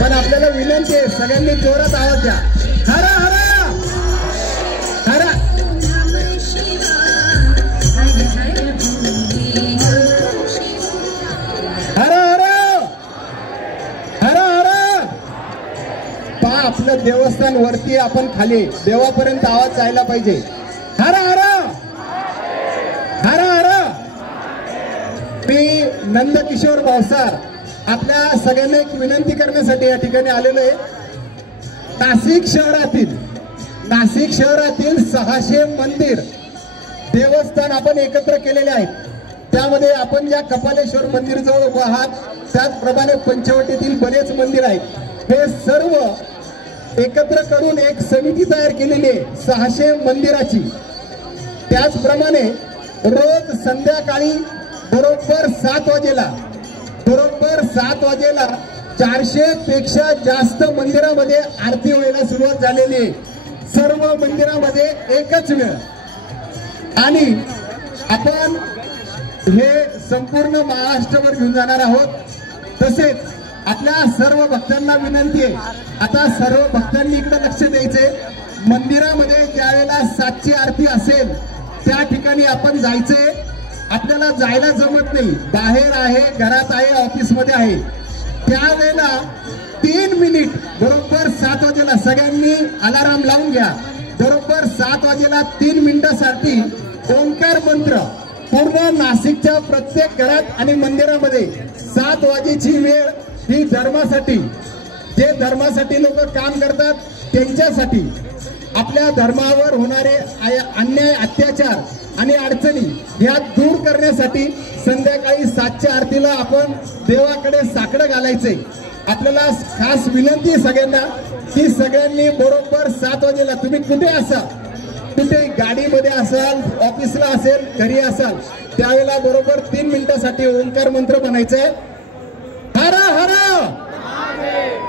पण आपल्याला विनंती आहे सगळ्यांनी जोरात आवाज द्या. हर हर हर हर हर हर हर. पहा आपलं देवस्थान वरती, आपण खाली देवापर्यंत आवाज जायला पाहिजे. हर हर हर हर. मी नंदकिशोर भावसार आपल्या सगळ्यांना एक विनंती करण्यासाठी या ठिकाणी आलेलो आहे. नाशिक शहरातील 600 मंदिर देवस्थान आपण एकत्र केलेले आहेत. त्यामध्ये आपण ज्या कपालेश्वर मंदिर जवळ उभा आहात त्याचप्रमाणे पंचवटीतील बरेच मंदिर आहेत. हे सर्व एकत्र करून एक समिती तयार केलेली आहे 600 मंदिराची. त्याचप्रमाणे रोज संध्याकाळी बरोबर 7 वाजेला 400 पेक्षा जास्त मंदिरामध्ये आरती व्हायला सुरुवात झालेली आहे. सर्व मंदिरामध्ये एकच वेळ. आणि आपण हे संपूर्ण महाराष्ट्रभर घेऊन जाणार आहोत. तसेच आपल्या सर्व भक्तांना विनंती आहे, आता सर्व भक्तांनी इकडे लक्ष द्यायचे. मंदिरामध्ये ज्यावेळेला 7ची आरती असेल त्या ठिकाणी आपण जायचंय. आपल्याला जायला जमत नाही, बाहेर आहे, घरात आहे, ऑफिसमध्ये आहे, त्यावेळेला 3 मिनिट बरोबर 7 वाजेला सगळ्यांनी अलाराम लावून घ्या. बरोबर 7 वाजेला 3 मिनिटासाठी ओंकार मंत्र पूर्ण नाशिकच्या प्रत्येक घरात आणि मंदिरामध्ये 7 वाजेची वेळ ही धर्मासाठी, जे धर्मासाठी लोक काम करतात त्यांच्यासाठी, आपल्या धर्मावर होणारे अन्याय, अत्याचार आणि अडचणी ह्या दूर करण्यासाठी संध्याकाळी 7च्या आरतीला आपण देवाकडे साकडं घालायचंय. आपल्याला खास विनंती आहे सगळ्यांना की सगळ्यांनी बरोबर 7 वाजेला, तुम्ही कुठे असाल, कुठे गाडीमध्ये असाल, ऑफिसला असेल, घरी असाल, त्यावेळेला बरोबर 3 मिनिटासाठी ओंकार मंत्र म्हणायचंय. हर हर.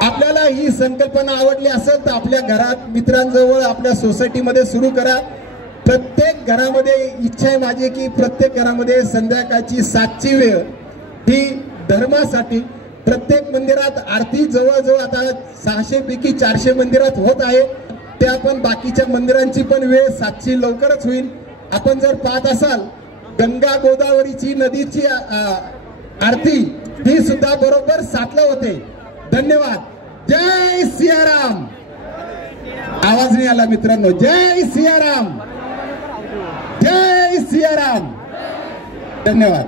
आपल्याला ही संकल्पना आवडली असेल तर आपल्या घरात, मित्रांजवळ, आपल्या सोसायटीमध्ये सुरू करा. प्रत्येक घरामध्ये इच्छा आहे माझी की प्रत्येक घरामध्ये संध्याकाळची 7ची वेळ ही धर्मासाठी. प्रत्येक मंदिरात आरती जवळजवळ आता 600 पैकी 400 मंदिरात होत आहे. त्या पण बाकीच्या मंदिरांची पण वेळ 7ची लवकरच होईल. आपण जर पाहत असाल गंगा गोदावरीची नदीची आरती ही सुद्धा बरोबर 7ला होते. धन्यवाद. जय सियाराम. आवाज नाही आला मित्रांनो. जय सियाराम. जय सियाराम. धन्यवाद.